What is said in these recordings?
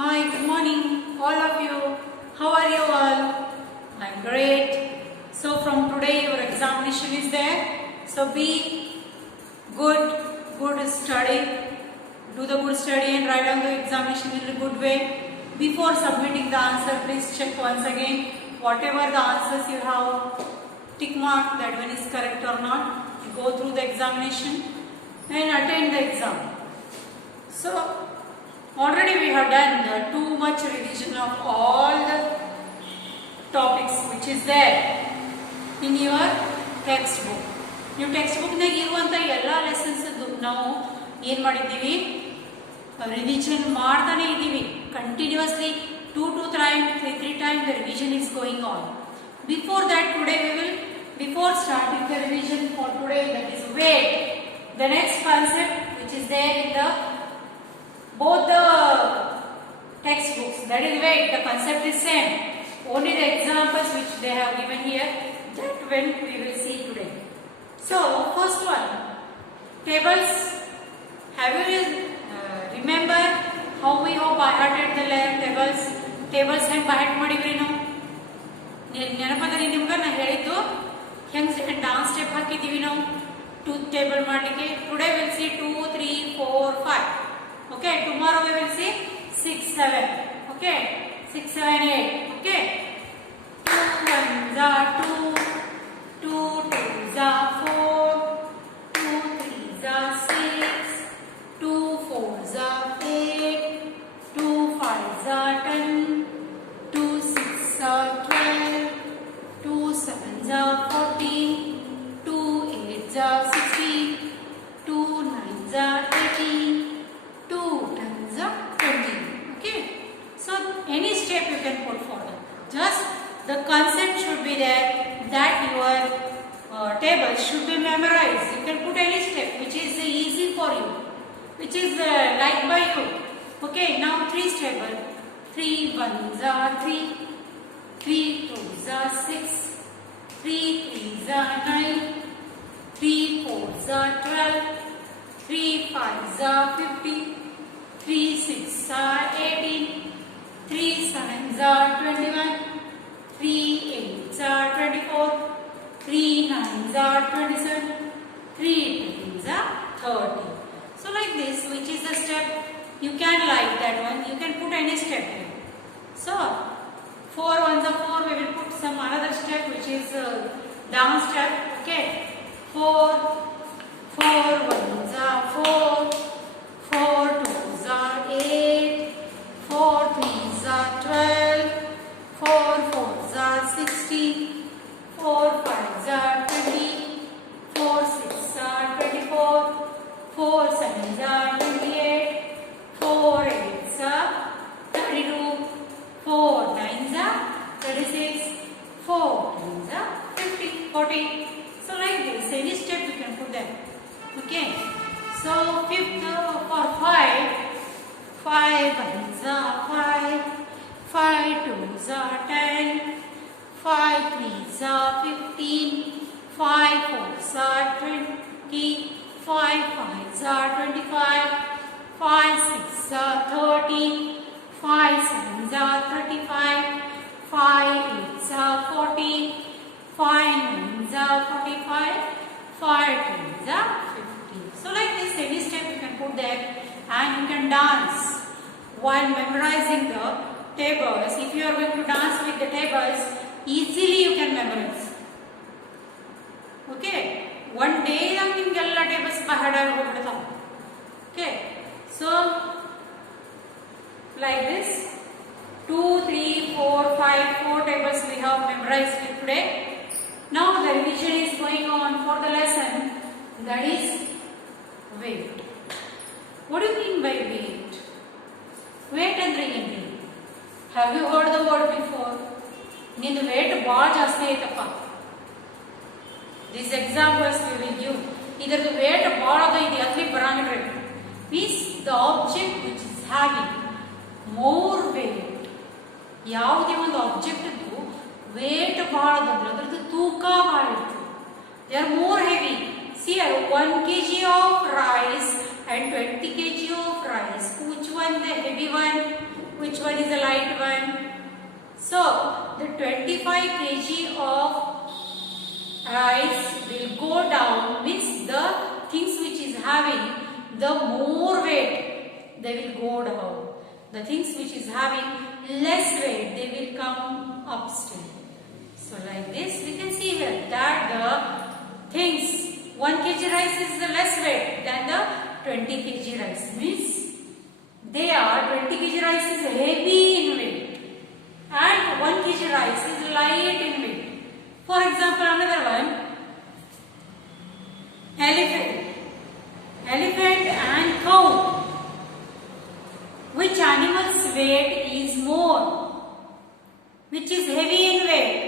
Hi, good morning, all of you. How are you all? I'm great. So, from today, your examination is there. So, be good study. Do the good study and write down the examination in a good way. Before submitting the answer, please check once again. Whatever the answers you have, tick mark that one is correct or not. You go through the examination and attend the exam. So, already we have done too much revision of all the topics which is there in your textbook. Your textbook nag iruvanta ella lessons ನಾವು ಏನು ಮಾಡಿದ್ದೀವಿ revision ಮಾಡ್ತಾನೆ ಇದ್ದೀವಿ continuously 2 times 3 times the revision is going on. Before that, today we will, before starting the revision for today, that is weight, the next concept which is there in the both the textbooks, that is weight, the concept is same, only the examples which they have given here, that when we will see today. So first one, tables. Have you remember how we have by hearted the tables? Tables ಹೆಂಗೆ by heart ಮಾಡಿದ್ರಿ ನಾವು? ನೆನಪದರಿ ನಿಮ್ಗೆ ನಾ ಹೇಳಿದ್ದು ಹೆಂಗೆ dance step ಹಾಕಿದ್ದೀವಿ ನಾವು tooth table ಮಾಡಲಿಕ್ಕೆ. Today will see 2 3 4 5. Okay, tomorrow we will see 6 7. Okay, 6 7 8. Okay, 2 1s are 2, 2 2s are 4, 2 3s are 6, 2 4s are 8, 2 5s are 10, 2 6s are 12, 2 7s are 14, 2 8s are 16, 2 9s are 18, 2 10s are 20. Okay, so any step you can put forward. Just the concept should be there, that your table should be memorized. You can put any step which is easy for you, which is liked by you. Okay, now 3's table. 3 1s are 3, 3 2s are 6, 3 3s are 9, 3 4s are 12, 3 5s are 50, 3 6s are 18, 3 7s are 21, 3 8s are 24, 3 9s are 27, 3 10s are 30. So like this, which is the step, you can like that one, you can put any step here. So 4 1s are 4, we will put some another step which is down step. Okay, 4 4 1s are 4, 4 2s are 8, 4 3s are 12, 4 4s are 16, 4 5s are 20, 4 6s are 24, 4 7s are 28, 4 8s are 32, 4 9s are 36, 4 10s are 50, 40. So like this, any step you can put them. Okay. So fifth for 5, 5 1s are 5, 5 2s are 10, 5 3s are 15, 5 4s are 20, 5 5s are 25, 5 6s are 30, 5 7s are 35, 5 8s are 40, 5 9s are 45, 5 10s are 50. So like this, any step you can put there and you can dance while memorizing the tables. If you are going to dance with the tables, easily you can memorize. Okay, one day ನಿಮಗೆಲ್ಲ tables by heart ಆಗಿ ಹೋಗ್ಬಿಡ್ತಾವೆ. Okay, so like this, 2 3 4 5 4 tables we have memorized today. Now the revision is going on for the lesson, that is weight. What do you mean by weight? Weight andre ಏನು? Have you heard the word before? ನಿಂದು weight ಭಾಳ ಜಾಸ್ತಿ ಐತಪ್ಪ. These examples we will give. ಇದರದ್ದು weight ಭಾಳ ಅದ, ಇದು ಅತ್ಲಿ ಬರಂಗಿಲ್ರಿ. Means the object which is having more weight. ಯಾವುದೇ ಒಂದು ಆಬ್ಜೆಕ್ಟ್ ವೇಟ್ ಭಾಳ ಅದಂದ್ರೆ ಅದ್ರದ್ದು ತೂಕ ಭಾಳ ಇರ್ತದೆ. They are more heavy. See here, 1 kg of rice and 20 kg of rice. Which one the heavy one? which one is the light one? So the 25 kg of rice will go down, means the things which is having the more weight, they will go down. The things which is having less weight, they will come up still. So like this we can see here that the things 1 kg rice is the less weight than the 20 kg rice, means they are 20 kg rice is heavy in weight and 1 kg rice is light in weight. For example, another one, elephant and cow. Which animal's weight is more? Which is heavy in weight?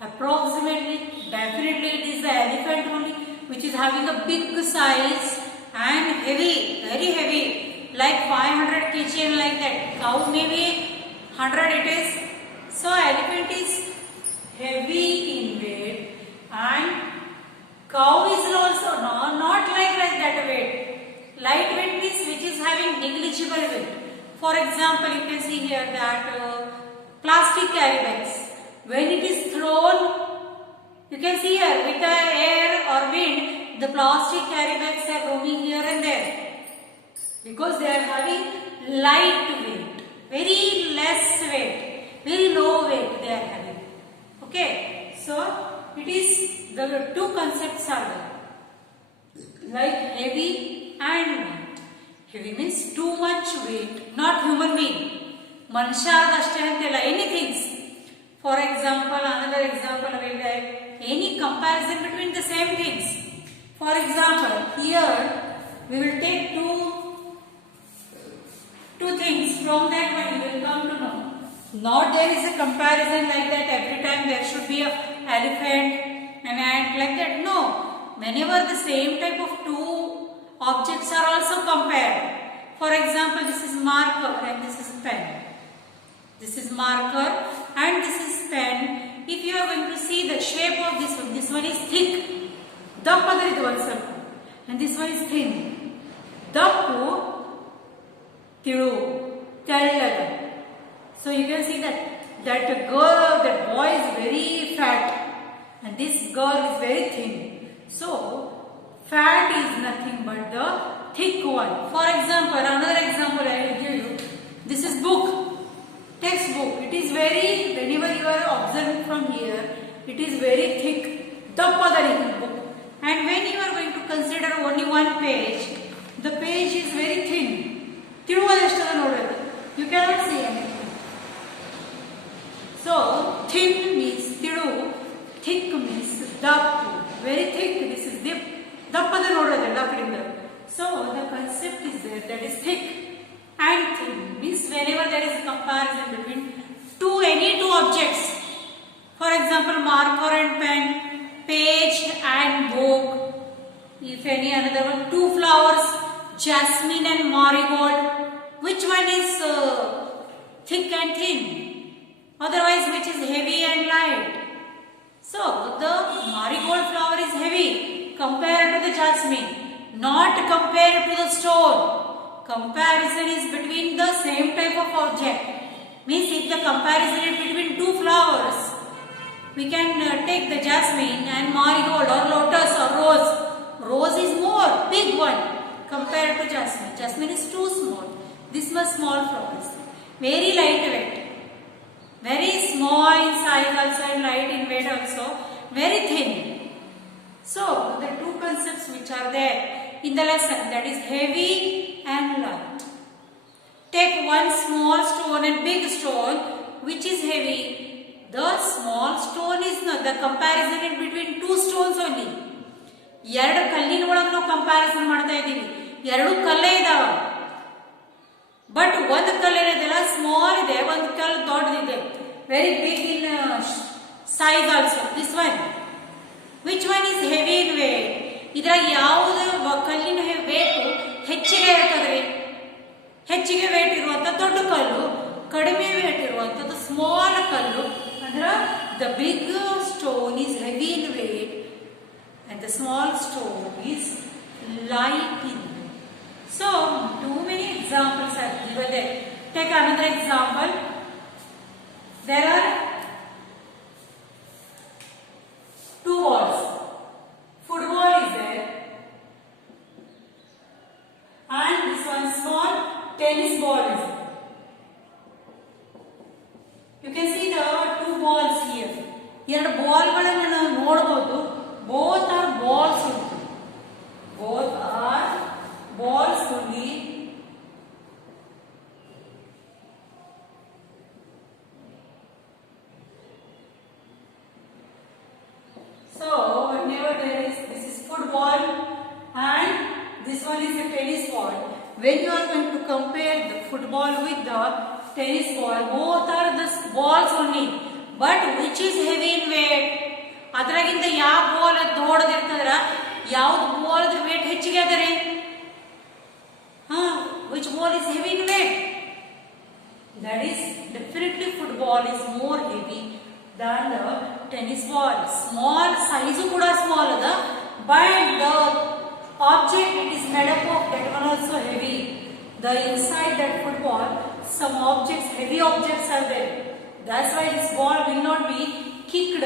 Approximately, definitely it is the elephant only, which is having a big size and heavy, very heavy, like 500 kg and like that. Cow maybe 100 it is. So elephant is heavy in weight and cow is also not like that weight. Light weight means which is having negligible weight. For example, you can see here that plastic carry bags. When it is thrown, you can see here with the air or wind, the plastic carry bags are roaming here and there. Because they are having light weight, very less weight, very low weight they are having. Okay, so it is the two concepts are there, like heavy and light. Heavy means too much weight, not human being. Manushyaradaste antella, anything. For example, another example will be any comparison between the same things. For example, here we will take two things. From that one you will come to know. Not there is a comparison like that every time there should be a elephant and ant like that. No. Whenever the same type of two objects are also compared. For example, this is marker and this is pen. This is marker and this is pen. If you are going to see the shape of this one is thick. Dappadaridu also. And this one is thin. Dappu, tidu, tellaga. So you can see that boy is very fat and this girl is very thin. So fat is nothing but the thick one. For example, another example I will give you. This is book, textbook. It is very, whenever you are observing from here, it is very thick, dappadaridu book. And when you are going to consider only one page, the page is very thin. You cannot see anything. So thin means tidu, thick means dappu, very thick. This is dip. Dappada nodade dappidinda. So the concept is there, that is thick and thin means whenever there is a comparison between any two objects. For example, marker and pen, page and book. If any another one, two flowers, jasmine and marigold. Which one is thick and thin? Otherwise, which is heavy and light? So, the marigold flower is heavy compared to the jasmine, not compared to the stone. Comparison is between the same type of object. Means if the comparison is between two flowers, we can take the jasmine and marigold or lotus or rose. Rose is more, big one compared to jasmine. Jasmine is too small. This much small flowers. Very lightweight. Very small in size also and light in weight also. Very thin. So, the two concepts which are there in the lesson, that is heavy and light. Take one small stone and big stone which is heavy. The small stone is not, the comparison is between two stones only. ಎರಡು ಕಲ್ಲಿನ ಒಳಗೆ ನಾವು comparison ಮಾಡ್ತಾ ಇದ್ದೀವಿ. ಎರಡು ಕಲ್ಲೇ ಇದಾವ. But ಒಂದು ಕಲ್ಲು ಏನಿದೆಯಲ್ಲ ಸ್ಮಾಲ್ ಇದೆ, ಒಂದು ಕಲ್ಲು ದೊಡ್ಡದಿದೆ. Very big in size also. This one. Which one is heavy in weight? ಇದರ ಯಾವುದು ಕಲ್ಲಿನ ವೇಟ್ ಹೆಚ್ಚಿಗೆ ಇರ್ತದೆ? ಹೆಚ್ಚಿಗೆ ವೇಟ್ ಇರುವಂತ ದೊಡ್ಡ ಕಲ್ಲು, ಕಡಿಮೆ ವೇಟ್ ಇರುವಂತದ್ದು ಸ್ಮಾಲ್ ಕಲ್ಲು. ಅಂದ್ರೆ the big stone is heavy in weight and the small stone is light in weight. So, too many examples are given there. Take another example. There are two balls. Football is there, and this one small tennis ball is there. You can see the two balls here. ಎರಡು ಬಾಲ್ಗಳನ್ನು ನಾವು ನೋಡಬಹುದು. Both are balls only. Both are balls only. So whenever this is football and this one is a tennis ball. When you are going to compare the football with the tennis ball, both are the balls only. But which is heavy in weight? ಅದರಾಗಿಂದ ಯಾವ ball ದೊಡ್ಡದಿರ್ತದ್ರ ಯಾವ್ದು ball wait ಹೆಚ್ಚಿಗೆ ಅದರಿ? Which ball is heavy in weight? That is definitely football is more heavy than the tennis ball. Small size ಕೂಡ small ada, but the object it is made up of that one also heavy. The inside that football some objects, heavy objects are there. That's why this ball will not be kicked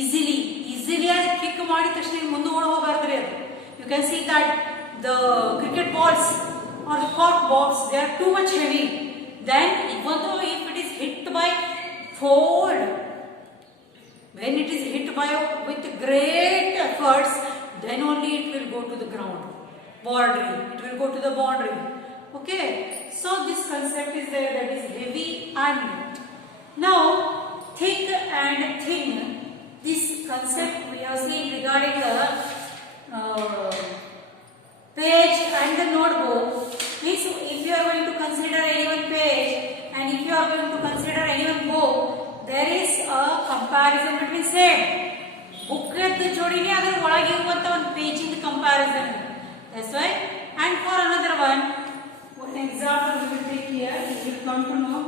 easily. As kick ಮಾಡಿ ತಕ್ಷಣ ಮುಂದೆ ಓಡಿ ಹೋಗಬಾರ್ದ್ರಿ ಅದು. You can see that the cricket balls or the cork balls, they are too much heavy. Then even though if it is hit by forward, when it is hit by with great efforts, then only it will go to the ground boundary. It will go to the boundary. Okay, so this concept is there, that is heavy and light. Now thick and thin, this concept we have seen regarding the page and the notebook. Means if you are going to consider any one page and if you are going to consider any one book, there is a comparison between same book ಜೋಡಿನೇ ಅದರ ಒಳಗೆ ಇರುವಂತ ಒಂದು page ಇಂದ comparison. That's why. And for another one example we will take here, you will come to know.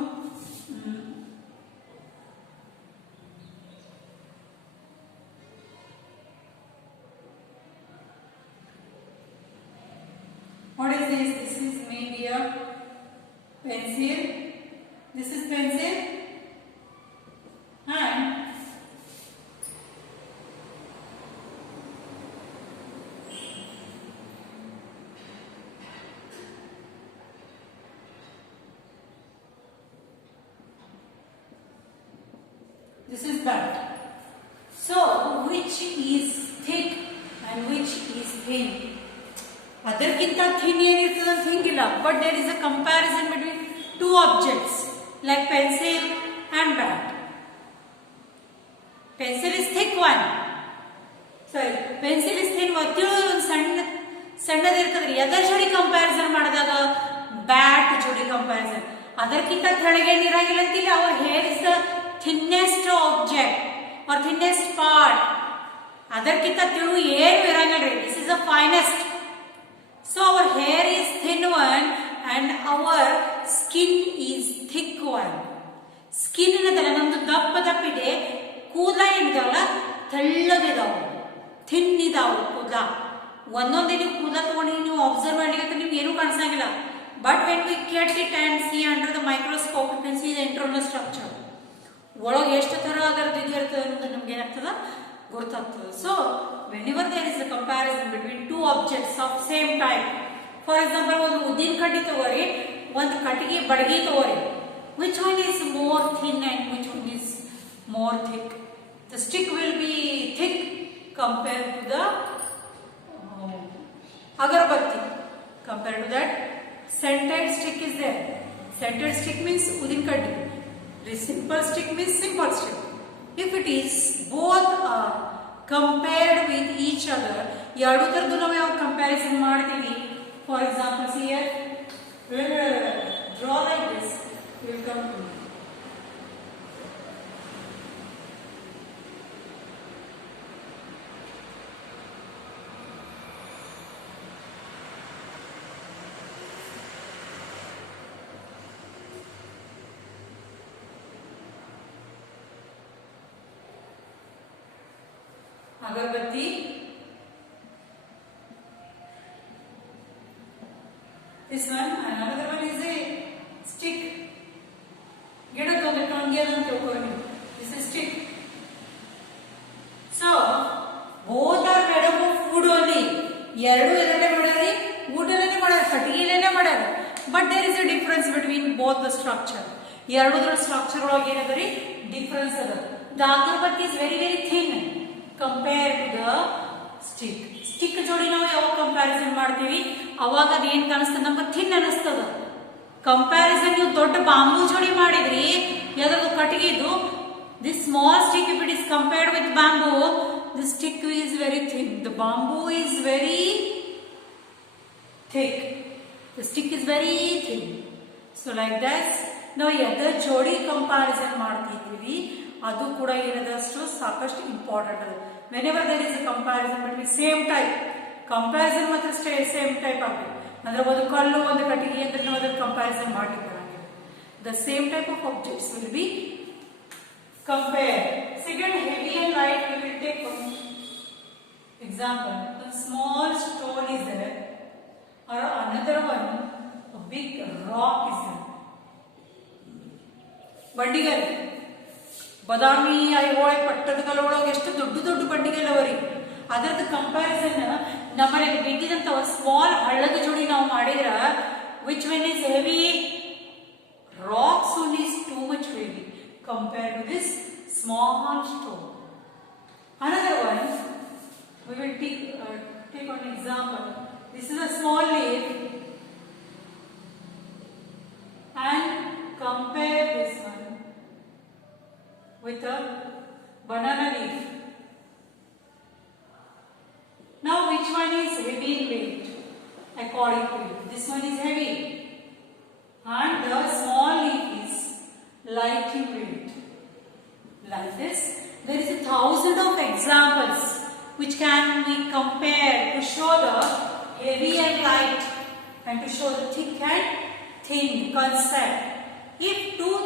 What is this? This is maybe a pencil. This is pencil and this is bat. So which is thick and which is thin? ಅದಕ್ಕಿಂತ thin ಏನಿರ್ತದೆ ಅಂತ ಹಿಂಗಿಲ್ಲ, but there is a comparison between two objects like pencil and bat. Pencil is thick one, sorry pencil is thin ಒಂದು ಸಣ್ಣದಿರ್ತದ್ರಿ. ಅದರ ಜೋಡಿ comparison ಮಾಡಿದಾಗ bat ಜೋಡಿ ಕಂಪ್ಯಾರಿಸನ್ ಅದಕ್ಕಿಂತ ಕೆಳಗೆ ಏನಿರಾಗಿಲ್ಲ ಅಂತಿಲ್ಲ. Our hair is the thinnest object or thinnest part. ಅದಕ್ಕಿಂತ ತಿಳು ಏನು ಇರಂಗಿಲ್ರಿ. This is the finest. So our hair is thin one and our skin is thick one. Skin ಏನದಲ್ಲ ನಮ್ದು ದಪ್ಪಿದೆ, ಕೂದಲ ಏನಿದಾವಲ್ಲ ತೆಳ್ಳಗಿದಾವ, ಥಿನ್ ಇದಾವ ಕೂದಲ. ಒಂದೊಂದೇ ನೀವು ಕೂದಲ ತಗೊಂಡು ನೀವು ಅಬ್ಸರ್ವ್ ಮಾಡ್ಲಿಕ್ಕೆ ನಿಮ್ಗೆ ಏನೂ ಕಾಣಿಸಂಗಿಲ್ಲ. But when we get it and see under the microscope, you can see the internal structure. ಒಳಗೆ ಎಷ್ಟು ಥರ ಅದರದ್ದು ಇರ್ತದೆ ಅನ್ನೋದು ನಮ್ಗೆ ಏನಾಗ್ತದ ಗೊತ್ತಾಗ್ತದೆ. So whenever there is a comparison between two objects of same type, for example ಒಂದು ಉದ್ದಿನ ಕಡ್ಡಿ ತಗೋರಿ, ಒಂದು ಕಟ್ಟಿಗೆ ಬಡಗಿ ತಗೋರಿ, which one is more thin and which one is more thick? The stick will be thick compared to the agarbatti. Compared to that scented stick is there. Scented stick means udin kaddi. Simple stick means simple stick. If it is both are compared with each other, ಎರಡು ತರದ್ದು ನಾವು ಯಾವ comparison ಮಾಡ್ತೀವಿ. For example, here we will draw like this. We will come to agarbatti. This one, another one is a stick. is a difference between both the structure. ಎರಡೂದ್ರ structure ಒಳಗೆ ಏನದ ರೀ difference ಅದ. The agarbatti is very very thin compared to the stick. Stick ಜೋಡಿ ನಾವು ಯಾವಾಗ comparison ಮಾಡ್ತೀವಿ ಅವಾಗ ಅದೇನ್ ಕಾಣಿಸ್ತದ ನಮ್ಗೆ ಥಿನ್ ಅನಿಸ್ತದ. ಕಂಪ್ಯಾರಿಸನ್ ನೀವು ದೊಡ್ಡ ಬಾಂಬು ಜೋಡಿ ಮಾಡಿದ್ರಿ ಯಾವ್ದು ಕಟ್ಟಿಗೆದು, this small stick if it is compared with bamboo, the stick is very thin, the bamboo is very thick, the stick is very thin. So like that ನಾವು ಎದರ ಜೋಡಿ ಕಂಪ್ಯಾರಿಸನ್ ಮಾಡ್ತಿದ್ದೀವಿ ಅದು ಕೂಡ ಏನದಷ್ಟು ಸಾಕಷ್ಟು ಇಂಪಾರ್ಟೆಂಟ್ ಅದ. whenever there is a comparison between same type, comparison ಮಾತ್ರ same type ಆಗಬೇಕು. ಅಂದ್ರೆ ಒಂದು ಕಲ್ಲು ಒಂದು ಕಟ್ಟಿಗೆ ಅಂದ್ರೆ ನಾವು ಅದನ್ನು ಕಂಪ್ಯಾರಿಸನ್ ಮಾಡಲಿಕ್ಕೆ ಬರಂಗಿಲ್ಲ. The same type of objects will be compared. Second, heavy and light, we will take one example. A small stone is there, or another one, a big rock is there. ಬಂಡಿಗಲ್ Badami Aihole ಪಟ್ಟದಕಲ್ಲ ಒಳಗೆ ಎಷ್ಟು ದೊಡ್ಡ ದೊಡ್ಡ ಬಂಡಿಗಲ್ ಅವರಿ. ಅದರದ್ದು comparison ನಮ್ಮನೆಗೆ ಬಿದ್ದಿದಂತ small ಹಳ್ಳದ ಜೋಡಿ ನಾವು ಮಾಡಿದ್ರ which one is heavy? Rocks only is too much heavy compared to this small stone. Another one, we will take one example. This is a small leaf and compare this one with a banana leaf. Now which one is heavy in weight according to you? This one is heavy and the small leaf is light in weight. Like this, there is 1,000 of examples which can be compared to show the heavy and light and to show the thick and thin concept. If two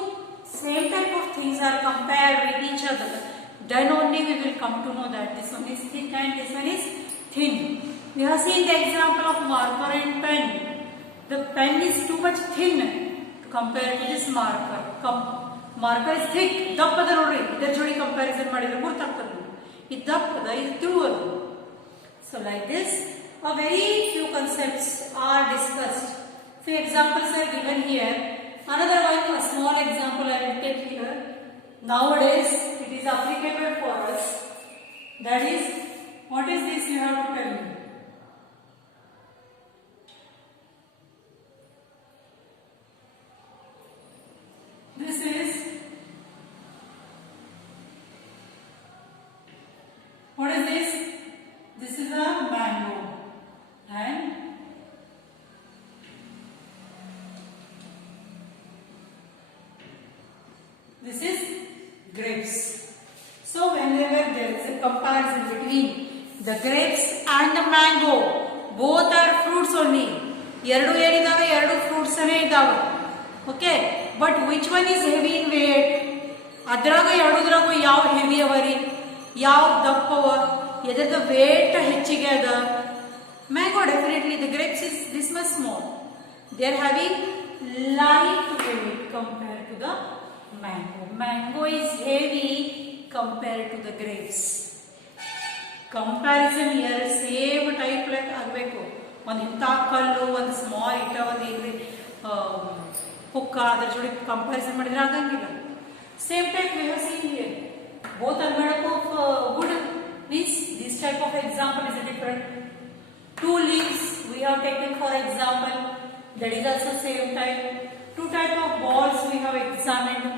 same type of things are compared with each other, then only we will come to know that this one is thick and this one is thin. We have seen the example of marker and pen. The pen is too much thin to compare to this marker. Marker is thick. ದಪ್ಪದ ನೋಡ್ರಿ, ಇದರ ಜೋಡಿ comparison ಮಾಡಿದ್ರೆ ಗೊತ್ತಾಗ್ತದೆ. ಇದು ದಪ್ಪದ, ಇದು ತಿಳುವದು. So like this, a very few concepts are discussed. Few examples are given here. Another one, a small example I will take here. Nowadays, it is applicable for us. That is, what is this? You have to tell me. This is, what is this? This is a mango and this is grapes. So whenever there is a comparison between the grapes and the mango, both are fruits only. ಎರಡು ಏನಿದಾವೆ, ಎರಡು fruits ಅನೇ ಇದಾವೆ. Okay, but which one is heavy in weight? ಅದ್ರಾಗ ಎರಡುದ್ರಾಗ ಯಾವ heavy ಅವರಿ, ಯಾವ ದಪ್ಪವ, ಎದ್ರದ weight ಹೆಚ್ಚಿಗೆ ಅದ? Mango definitely, the grapes is this much small. They are having light weight compare to the mango. Mango is heavy compared to the grapes. Comparison here same type like ಆಗಬೇಕು. ಒಂದು ಇಂಥ ಕಲ್ಲು, ಒಂದು small ಇಟ್ಟವದು ಇಲ್ಲಿ ಹುಕ್ಕ, ಅದರ ಜೋಡಿ ಕಂಪ್ಯಾರಿಸನ್ ಮಾಡಿದ್ರೆ ಆಗಂಗಿಲ್ಲ. Same type we have seen here. Both are made up of wood. Means this type of example is different. Two leaves we have taken for example. That is also same type. Two type of balls we have examined.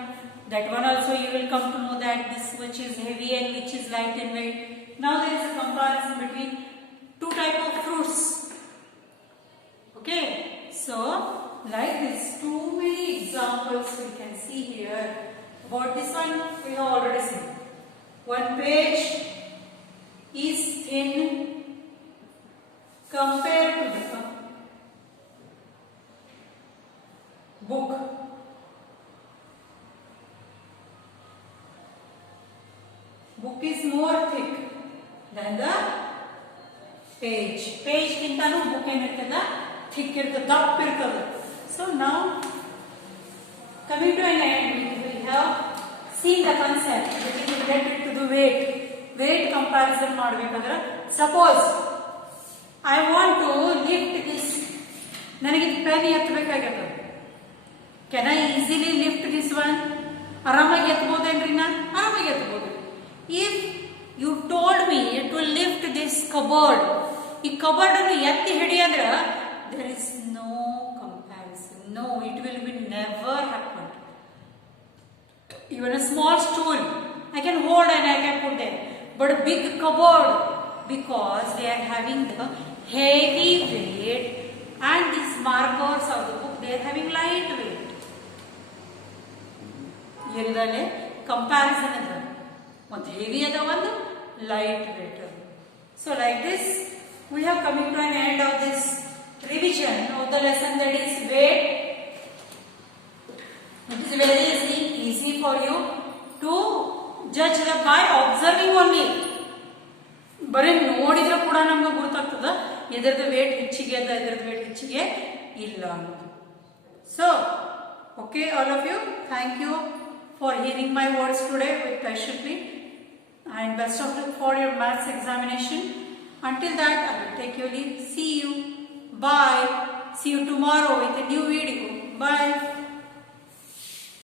That one also you will come to know that this which is heavy and which is light in weight. Now there is a comparison between two type of fruits. Okay, so like this, too many examples we can see here. About this one we have already seen. One page is thin compared to the book. Book is more thick than the page. Page ಗಿಂತನೂ book ಏನಿರ್ತದ, thick ಇರ್ತದ, ದಪ್ಪ ಇರ್ತದ. So now coming to an end, we have seen the concept which is related to the weight. Weight comparison ಮಾಡಬೇಕಾದ್ರೆ suppose I want to lift this. ನನಗೆ ಇದು pen ಎತ್ತಬೇಕಾಗತ್ತೆ. Can I easily lift this one? ಆರಾಮಾಗಿ ಎತ್ತಬಹುದೇನ್ರಿ ನಾನು? ಆರಾಮಾಗಿ ಎತ್ತಬಹುದು. If you told me to lift this cupboard, ಈ cupboard ಅನ್ನು ಎತ್ತಿ ಹಿಡಿ ಅಂದ್ರೆ there is no comparison. No, it will be never happen. Even a small stool I can hold and I can put there, but a big cupboard, because they are having the heavy weight and these markers of the book they are having light weight. ಏನಿದೆ comparison ಅದ, ಒಂದು heavy ಅದ, ಒಂದು light weight ಅದ. So like this we have coming to an end of this revision of the lesson, that is weight. It is very easy for you to judge the by observing only. ಬರೀ ನೋಡಿದ್ರೆ ಕೂಡ ನಮ್ಗೆ ಗೊತ್ತಾಗ್ತದ ಇದರದ್ದು wait ಹೆಚ್ಚಿಗೆ ಅದ, ಇದರದ್ದು wait ಹೆಚ್ಚಿಗೆ ಇಲ್ಲ ಅನ್ನೋದು. So okay, all of you, thank you for hearing my words today with patiently, and best of luck for your maths examination. Until that, I will take your leave. See you. Bye. See you tomorrow with a new video. Bye.